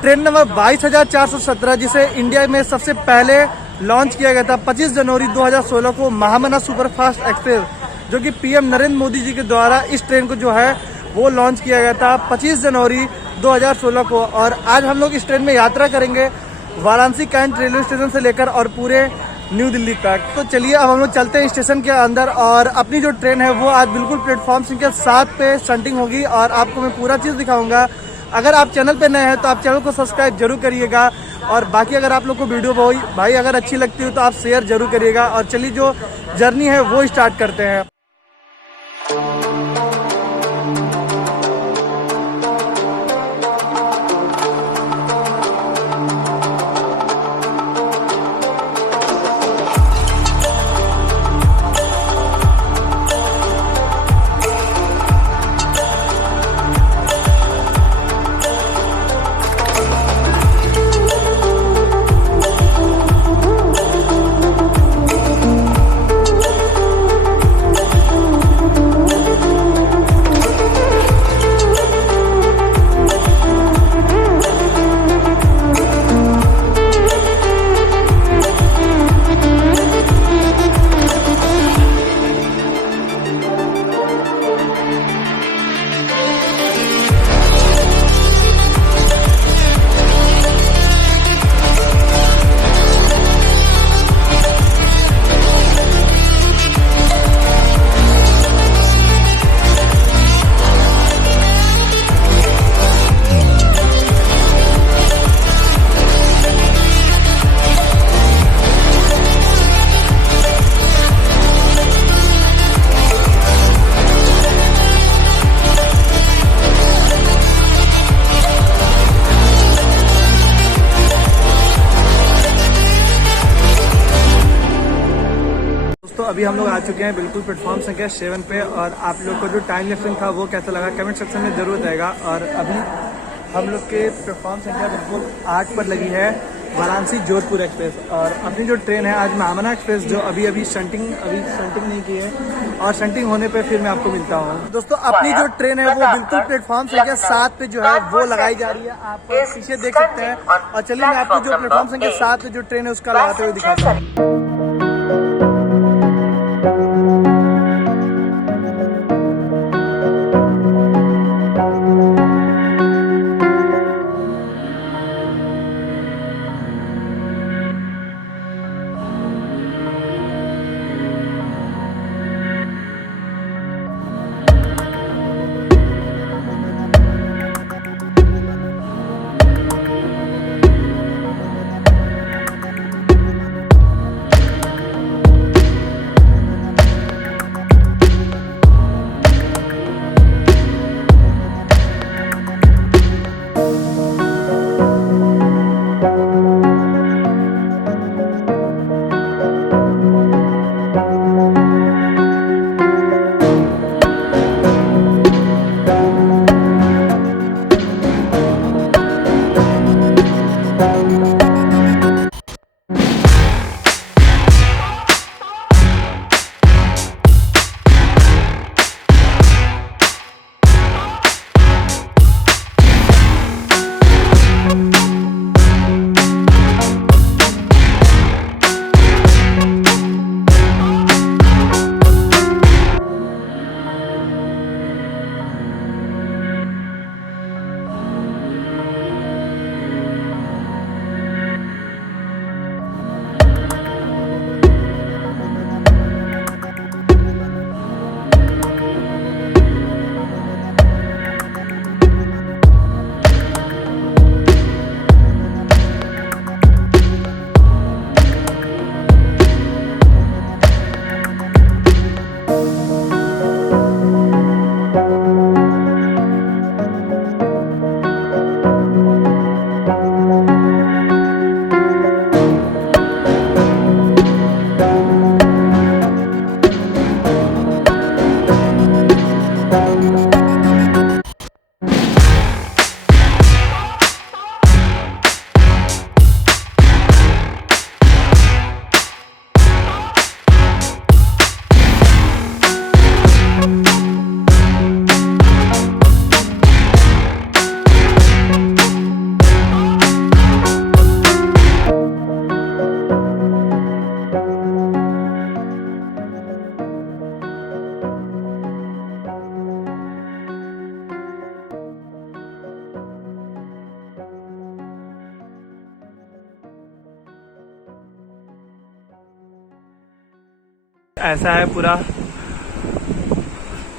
Train number 22,417 जिसे India में सबसे पहले लॉन्च किया गया था 25 जनवरी 2016 को महामना सुपरफास्ट एक्सप्रेस, जो कि पीएम नरेंद्र मोदी जी के द्वारा इस ट्रेन को जो है वो लॉन्च किया गया था 25 जनवरी 2016 को। और आज हम लोग इस ट्रेन में यात्रा करेंगे वाराणसी कैंट रेलवे स्टेशन से लेकर और पूरे न्यू दिल्ली तक। तो चलिए अब हम लोग चलते हैं स्टेशन के अंदर और अपनी जो ट्रेन है वो आज बिल्कुल प्लेटफॉर्म संख्या 7 पे स्टंटिंग होगी और आपको मैं पूरा चीज़ दिखाऊंगा। अगर आप चैनल पे नए हैं तो आप चैनल को सब्सक्राइब जरूर करिएगा और बाकी अगर आप लोग को वीडियो भाई अगर अच्छी लगती हो तो आप शेयर जरूर करिएगा। और चलिए जो जर्नी है वो स्टार्ट करते हैं। तो अभी हम लोग आ चुके हैं बिल्कुल प्लेटफॉर्म संख्या 7 पे और आप लोग को जो टाइम लिफ्टिंग था वो कैसा लगा कमेंट सेक्शन में जरूर बताएगा। और अभी हम लोग के प्लेटफॉर्म संख्या बिल्कुल 8 पर लगी है वाराणसी जोधपुर एक्सप्रेस और अपनी जो ट्रेन है आज महामना एक्सप्रेस जो अभी स्टंटिंग नहीं की है और स्टंटिंग होने पे फिर मैं आपको मिलता हूँ। दोस्तों अपनी जो ट्रेन है वो बिल्कुल प्लेटफॉर्म संख्या 7 पे जो है वो लगाई जा रही है, आप पीछे देख सकते हैं। और चलिए मैं आपको जो प्लेटफॉर्म संख्या 7 पे जो ट्रेन है उसका लगाते हुए दिखाता हूँ। ऐसा है पूरा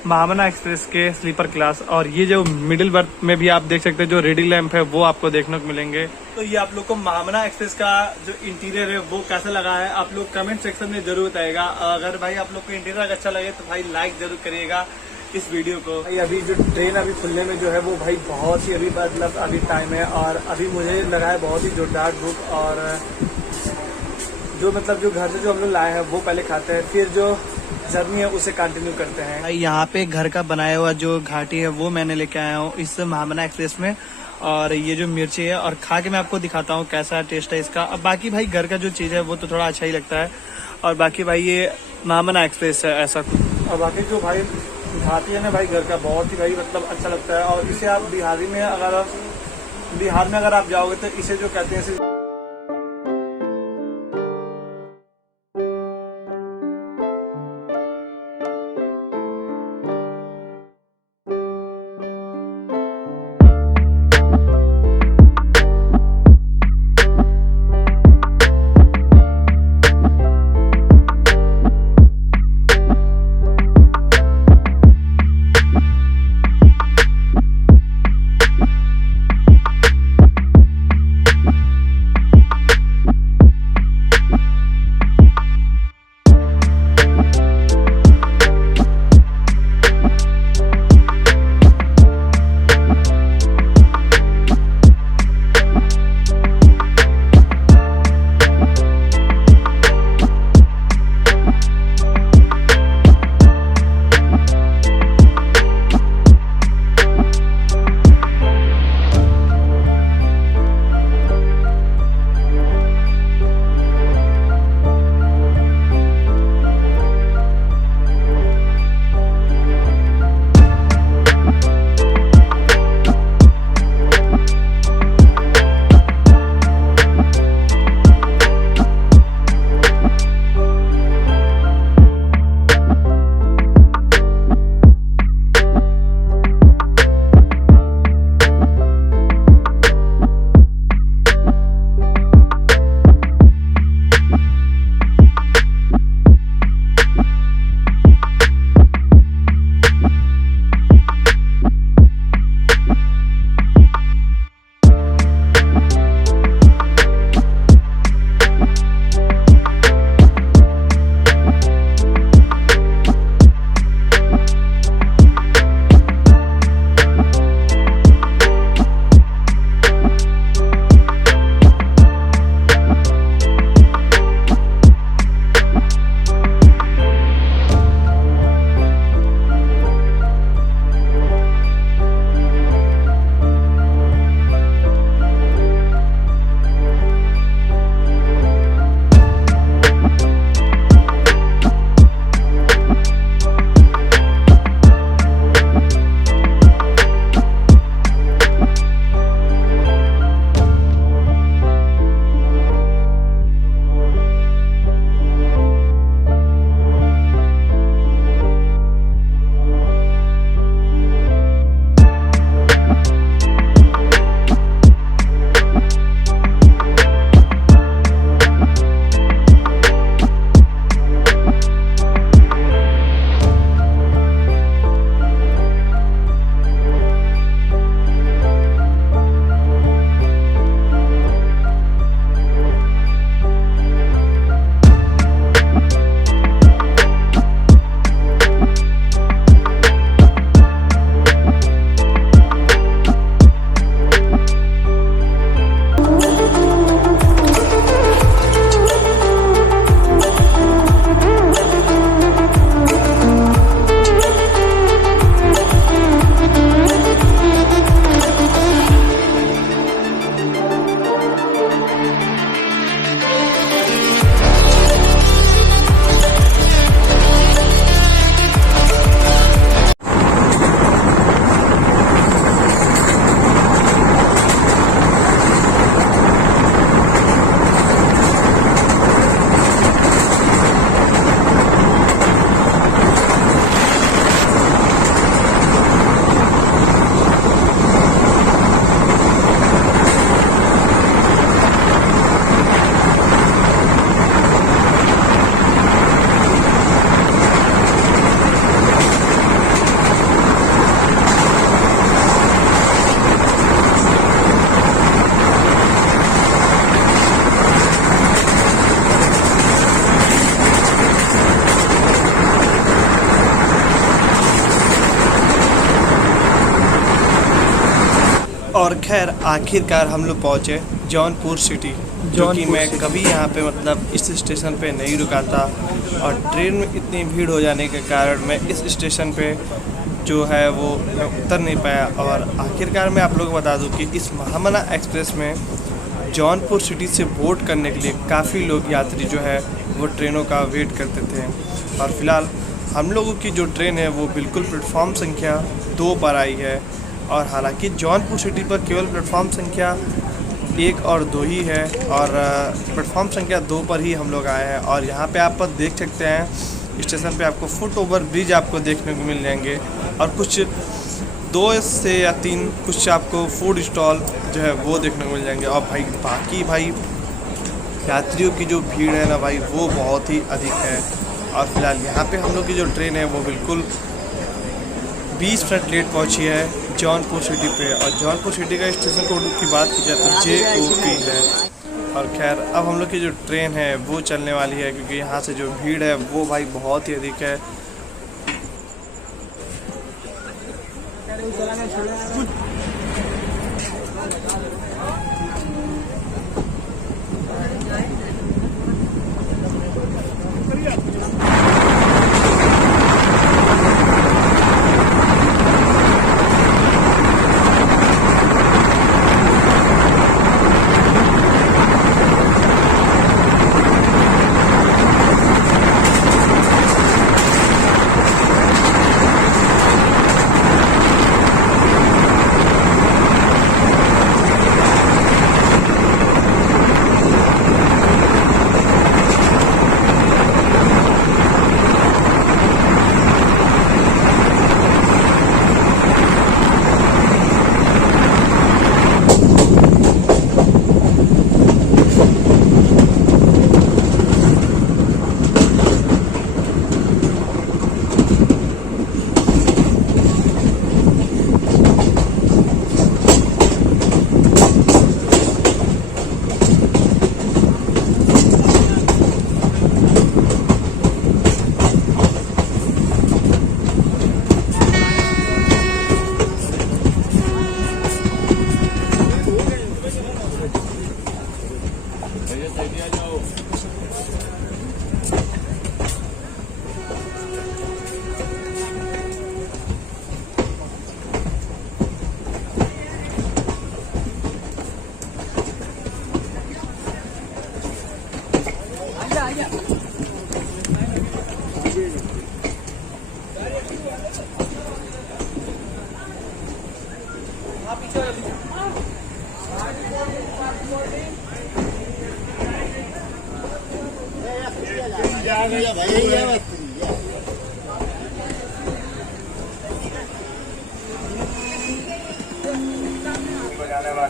महामना एक्सप्रेस के स्लीपर क्लास। और ये जो मिडिल बर्थ में भी आप देख सकते हैं जो रेडी लैंप है वो आपको देखने को मिलेंगे। तो ये आप लोग को महामना एक्सप्रेस का जो इंटीरियर है वो कैसा लगा है आप लोग कमेंट सेक्शन में जरूर बताइएगा। अगर भाई आप लोग को इंटीरियर अच्छा लगे तो भाई लाइक जरूर करिएगा इस वीडियो को। भाई अभी जो ट्रेन अभी खुलने में जो है वो भाई बहुत ही अभी मतलब अभी टाइम है और अभी मुझे लगा है बहुत ही जोरदार भूख। और जो मतलब जो घर से जो हम लोग लाए हैं वो पहले खाते हैं, फिर जो जर्नी है उसे कंटिन्यू करते हैं। भाई यहाँ पे घर का बनाया हुआ जो घाटी है वो मैंने लेके आया हूँ इस महामना एक्सप्रेस में। और ये जो मिर्ची है और खा के मैं आपको दिखाता हूँ कैसा टेस्ट है इसका। अब बाकी भाई घर का जो चीज़ है वो तो थोड़ा अच्छा ही लगता है। और बाकी भाई ये महामना एक्सप्रेस है ऐसा कुछ। और बाकी जो भाई घाटी है ना भाई घर का बहुत ही भाई मतलब अच्छा लगता है। और इसे आप बिहार में अगर आप जाओगे तो इसे जो कहते हैं और खैर आखिरकार हम लोग पहुँचे जौनपुर सिटी, जो कि मैं कभी यहाँ पे मतलब इस स्टेशन पे नहीं रुका था, और ट्रेन में इतनी भीड़ हो जाने के कारण मैं इस स्टेशन पे जो है वो मैं उतर नहीं पाया। और आखिरकार मैं आप लोगों को बता दूं कि इस महामना एक्सप्रेस में जौनपुर सिटी से बोर्ड करने के लिए काफ़ी लोग यात्री जो है वो ट्रेनों का वेट करते थे। और फिलहाल हम लोगों की जो ट्रेन है वो बिल्कुल प्लेटफॉर्म संख्या 2 पर आई है, और हालांकि जौनपुर सिटी पर केवल प्लेटफॉर्म संख्या 1 और 2 ही है, और प्लेटफॉर्म संख्या 2 पर ही हम लोग आए हैं। और यहाँ पे आप देख सकते हैं स्टेशन पे आपको फुट ओवर ब्रिज आपको देखने को मिल जाएंगे, और कुछ 2 से या 3 कुछ आपको फूड स्टॉल जो है वो देखने को मिल जाएंगे। और भाई बाकी भाई यात्रियों की जो भीड़ है ना भाई वो बहुत ही अधिक है। और फिलहाल यहाँ पे हम लोग की जो ट्रेन है वो बिल्कुल 20 मिनट लेट पहुँची है जौनपुर सिटी पे। और जौनपुर सिटी का स्टेशन कोड की बात की जाए तो JOP है। और खैर अब हम लोग की जो ट्रेन है वो चलने वाली है, क्योंकि यहाँ से जो भीड़ है वो भाई बहुत ही अधिक है।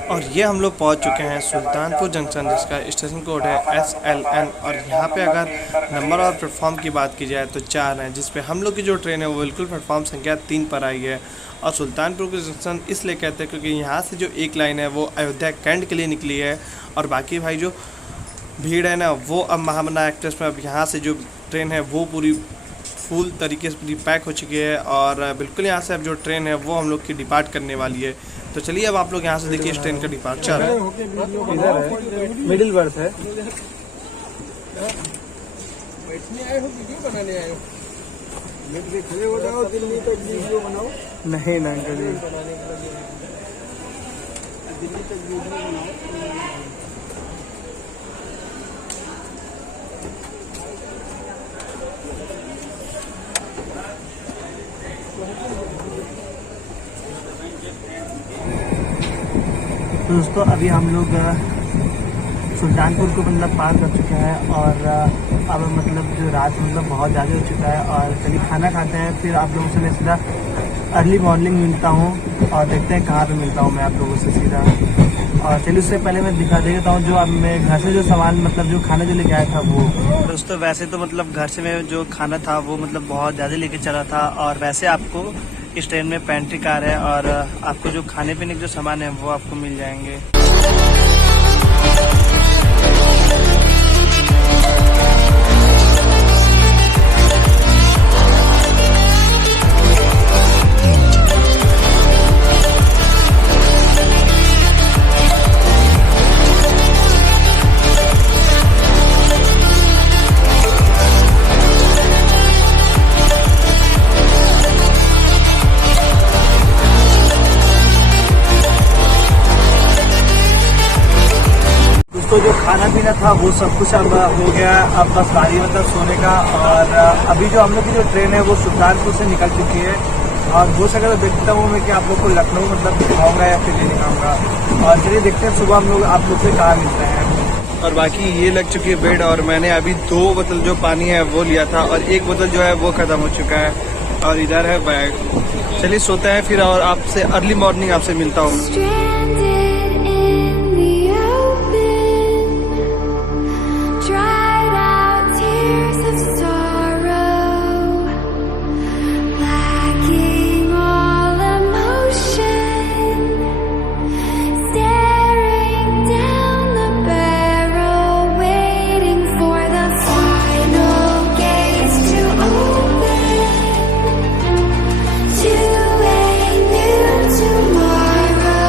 और ये हम लोग पहुंच चुके हैं सुल्तानपुर जंक्शन, जिसका स्टेशन कोड है SLN। और यहाँ पे अगर नंबर और प्लेटफॉर्म की बात की जाए तो 4 है, जिस पे हम लोग की जो ट्रेन है वो बिल्कुल प्लेटफॉर्म संख्या 3 पर आई है। और सुल्तानपुर के जंक्शन इसलिए कहते हैं क्योंकि यहाँ से जो एक लाइन है वो अयोध्या कैंट के लिए निकली है, और बाकी भाई जो भीड़ है ना वो अब महामना एक्सप्रेस में अब यहाँ से जो ट्रेन है वो पूरी फुल तरीके से पूरी पैक हो चुकी है। और बिल्कुल यहाँ से अब जो ट्रेन है वो हम लोग की डिपार्ट करने वाली है। तो चलिए अब आप लोग यहाँ से देखिए इस ट्रेन का डिपार्चर है। इधर है मिडिल बर्थ है। बैठने आए हो वीडियो बनाने आए हो? खड़े हो जाओ, दिल्ली तक वीडियो बनाओ। नहीं ना अंकल जी, दिल्ली तक वीडियो बनाओ। तो दोस्तों अभी हम लोग सुल्तानपुर को मतलब पार कर चुके हैं, और अब मतलब जो रात मतलब बहुत ज़्यादा हो चुका है। और चलिए खाना खाते हैं, फिर आप लोगों से मैं सीधा अर्ली मॉर्निंग मिलता हूँ, और देखते हैं कहाँ पे मिलता हूँ मैं आप लोगों से सीधा। और चलिए उससे पहले मैं दिखा देता हूँ जो अब मैं घर से जो सामान मतलब जो खाना जो लेके आया था वो। दोस्तों वैसे तो मतलब घर से मैं जो खाना था वो मतलब बहुत ज़्यादा लेके चला था, और वैसे आपको इस ट्रेन में पेंट्री कार है, और आपको जो खाने पीने के जो सामान है वो आपको मिल जाएंगे। तो जो खाना पीना था वो सब कुछ अब हो गया, अब बस बारी मतलब सोने का। और अभी जो हम लोग की जो ट्रेन है वो सुल्तानपुर से निकल चुकी है और हो सके तो देखता हूँ मैं कि आप लोग को लखनऊ मतलब दिखाऊंगा या फिर ले दिखाऊंगा। और चलिए देखते हैं सुबह हम लोग आप लोग से कहाँ मिलते हैं। और बाकी ये लग चुकी है बेड, और मैंने अभी 2 बोतल जो पानी है वो लिया था और 1 बोतल जो है वो ख़त्म हो चुका है। और इधर है बैग। चलिए सोते हैं फिर और आपसे अर्ली मॉर्निंग आपसे मिलता हूँ। Stranded in the open, dried out tears of sorrow, lacking all emotion, staring down the barrel, waiting for the final gates to open to a new tomorrow.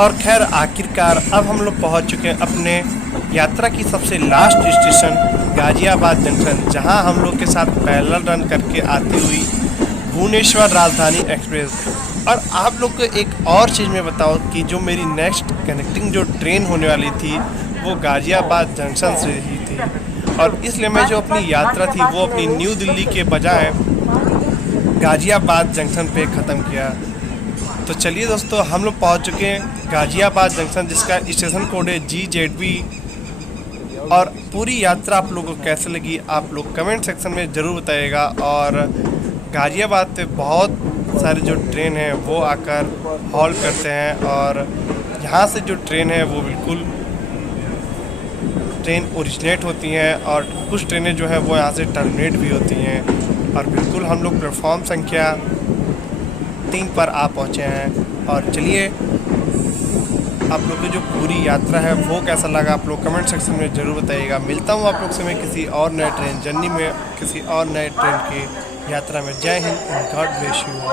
और खैर आखिरकार अब हम लोग पहुंच चुके हैं अपने यात्रा की सबसे लास्ट स्टेशन गाजियाबाद जंक्शन, जहां हम लोग के साथ पैरेलल रन करके आती हुई भुवनेश्वर राजधानी एक्सप्रेस। और आप लोग को एक और चीज़ में बताओ कि जो मेरी नेक्स्ट कनेक्टिंग जो ट्रेन होने वाली थी वो गाजियाबाद जंक्शन से ही थी, और इसलिए मैं जो अपनी यात्रा थी वो अपनी न्यू दिल्ली के बजाय गाजियाबाद जंक्शन पे ख़त्म किया। तो चलिए दोस्तों, हम लोग पहुंच चुके हैं गाजियाबाद जंक्शन, जिसका स्टेशन कोड है GZB। और पूरी यात्रा आप लोगों को कैसे लगी आप लोग कमेंट सेक्शन में ज़रूर बताइएगा। और गाजियाबाद पे बहुत सारे जो ट्रेन हैं वो आकर हॉल करते हैं, और यहाँ से जो ट्रेन है वो बिल्कुल ट्रेन ओरिजिनेट होती हैं, और कुछ ट्रेनें जो हैं वो यहाँ से टर्मिनेट भी होती हैं। और बिल्कुल हम लोग प्लेटफॉर्म संख्या 3 पर आ पहुँचे हैं। और चलिए, आप लोग की जो पूरी यात्रा है वो कैसा लगा आप लोग कमेंट सेक्शन में ज़रूर बताइएगा। मिलता हूँ आप लोग से मैं किसी और नए ट्रेन जर्नी में, किसी और नए ट्रेन की यात्रा में। जय हिंद, गॉड ब्लेस यू।